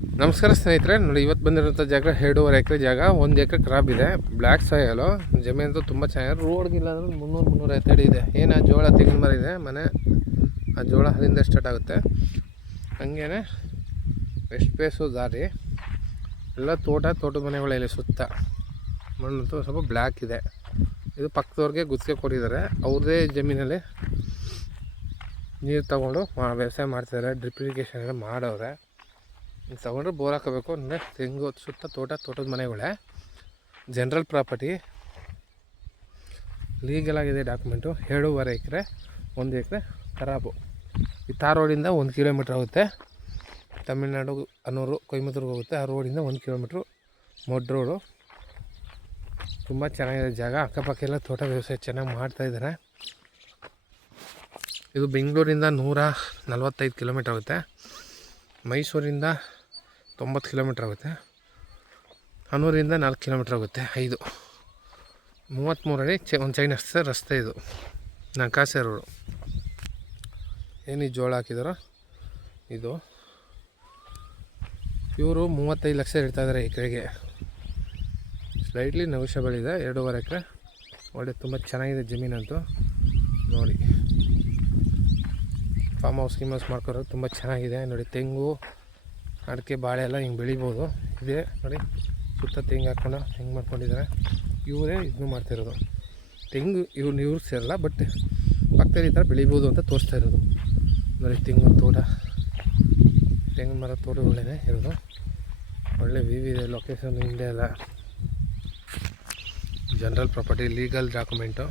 ನಮಸ್ಕಾರ ಸ್ನೇಹಿತರೆ, ನೋಡಿ ಇವತ್ತು ಬಂದಿರೋಂಥ ಜಾಗ 2.5 ಎಕರೆ ಜಾಗ. 1 ಎಕರೆ ಖರಾಬ್ ಇದೆ, ಬ್ಲ್ಯಾಕ್ ಸಾಯಲು. ಜಮೀನು ತುಂಬ ಚೆನ್ನಾಗಿದೆ. ರೋಡ್ಗಿಲ್ಲ ಅಂದ್ರೆ 300-350 ಅಡಿ ಇದೆ. ಏನು ಆ ಜೋಳ ತೆಂಗಿನ ಮರ ಇದೆ ಮನೆ, ಆ ಜೋಳ ಅಲ್ಲಿಂದ ಸ್ಟಾರ್ಟ್ ಆಗುತ್ತೆ. ಹಂಗೇ ವೆಸ್ಟ್ ಫೇಸು ದಾರಿ ಎಲ್ಲ ತೋಟದ ಮನೆಗಳಿಲ್ಲ ಸುತ್ತ. ಮಣ್ಣಂತೂ ಸ್ವಲ್ಪ ಬ್ಲ್ಯಾಕ್ ಇದೆ. ಇದು ಪಕ್ಕದವ್ರಿಗೆ ಗುತ್ತಿಗೆ ಕೊಟ್ಟಿದ್ದಾರೆ. ಅವ್ರದ್ದೇ ಜಮೀನಲ್ಲಿ ನೀರು ತಗೊಂಡು ವ್ಯವಸಾಯ ಮಾಡ್ತಿದ್ದಾರೆ. ಡ್ರಿಪ್ ಇರಿಗೇಷನ್ ಎಲ್ಲ ಮಾಡವ್ರೆ. ತಗೊಂಡ್ರೆ ಬೋರ್ ಹಾಕೋಬೇಕು. ಅಂದರೆ ತೆಂಗು ಸುತ್ತ ತೋಟದ ಮನೆಗಳೇ, ಜನರಲ್ ಪ್ರಾಪರ್ಟಿ, ಲೀಗಲ್ ಆಗಿದೆ ಡಾಕ್ಯುಮೆಂಟು. 2.5 ಎಕರೆ, 1 ಎಕರೆ ಖರಾಬು. ಈ ತಾರ್ ರೋಡಿಂದ 1 ಕಿಲೋಮೀಟ್ರ್ ಆಗುತ್ತೆ. ತಮಿಳ್ನಾಡು ಅನ್ನೂರು ಕೊಯಮತ್ತೂರಿಗೆ ಹೋಗುತ್ತೆ. ಆ ರೋಡಿಂದ 1 ಕಿಲೋಮೀಟ್ರು ಮೊಡ್ ರೋಡು. ತುಂಬ ಚೆನ್ನಾಗಿದೆ ಜಾಗ. ಅಕ್ಕಪಕ್ಕ ಎಲ್ಲ ತೋಟ ವ್ಯವಸಾಯ ಚೆನ್ನಾಗಿ ಮಾಡ್ತಾಯಿದ್ದಾರೆ. ಇದು ಬೆಂಗಳೂರಿಂದ 145 ಕಿಲೋಮೀಟ್ರ್ ಆಗುತ್ತೆ. ಮೈಸೂರಿಂದ 90 ಕಿಲೋಮೀಟ್ರ್ ಆಗುತ್ತೆ. ಹನೂರಿಂದ 4 ಕಿಲೋಮೀಟ್ರ್ ಆಗುತ್ತೆ. 33 ಅಡಿ ಒಂದು ಚೈನ್ ರಸ್ತೆ ಇದು, ನಕಾಸೆ ರೋಡು. ಏನು ಈ ಜೋಳ ಹಾಕಿದಾರೋ ಇದು. ಇವರು 35 ಲಕ್ಷ ಹೇಳ್ತಾಯಿದ್ದಾರೆ ಎಕರೆಗೆ. ಸ್ಲೈಟ್ಲಿ ನೆಗೋಷಿಯಬಲ್ ಇದೆ. 2.5 ಎಕರೆ ಒಳ್ಳೆ ತುಂಬ ಚೆನ್ನಾಗಿದೆ ಜಮೀನಂತೂ. ನೋಡಿ, ಫಾರ್ಮ್ ಹೌಸ್ ಮಾಡ್ಕೊರೋದು ತುಂಬ ಚೆನ್ನಾಗಿದೆ. ನೋಡಿ, ತೆಂಗು ಅಡಿಕೆ ಬಾಳೆ ಎಲ್ಲ ಹಿಂಗೆ ಬೆಳಿಬೋದು. ಇದೇ ನೋಡಿ, ಸುತ್ತ ತೆಂಗು ಹಾಕ್ಕೊಂಡು ಹೆಂಗೆ ಮಾಡ್ಕೊಂಡಿದ್ದಾರೆ. ಇವರೇ ಇದನ್ನು ಮಾಡ್ತಾಯಿರೋದು. ತೆಂಗು ಇವ್ರು ಸೇರಲ್ಲ, ಬಟ್ ಪಕ್ಕದಲ್ಲಿ ಈ ಥರ ಬೆಳಿಬೋದು ಅಂತ ತೋರಿಸ್ತಾ ಇರೋದು. ನೋಡಿ, ತೆಂಗಿನ ತೋಟ, ತೆಂಗಿನ ಮರ ತೋಟಗಳೇ ಇರೋದು. ಒಳ್ಳೆ ಇದೆ ಲೊಕೇಶನ್. ಹಿಂದೆ ಎಲ್ಲ ಜನರಲ್ ಪ್ರಾಪರ್ಟಿ, ಲೀಗಲ್ ಡಾಕ್ಯುಮೆಂಟು.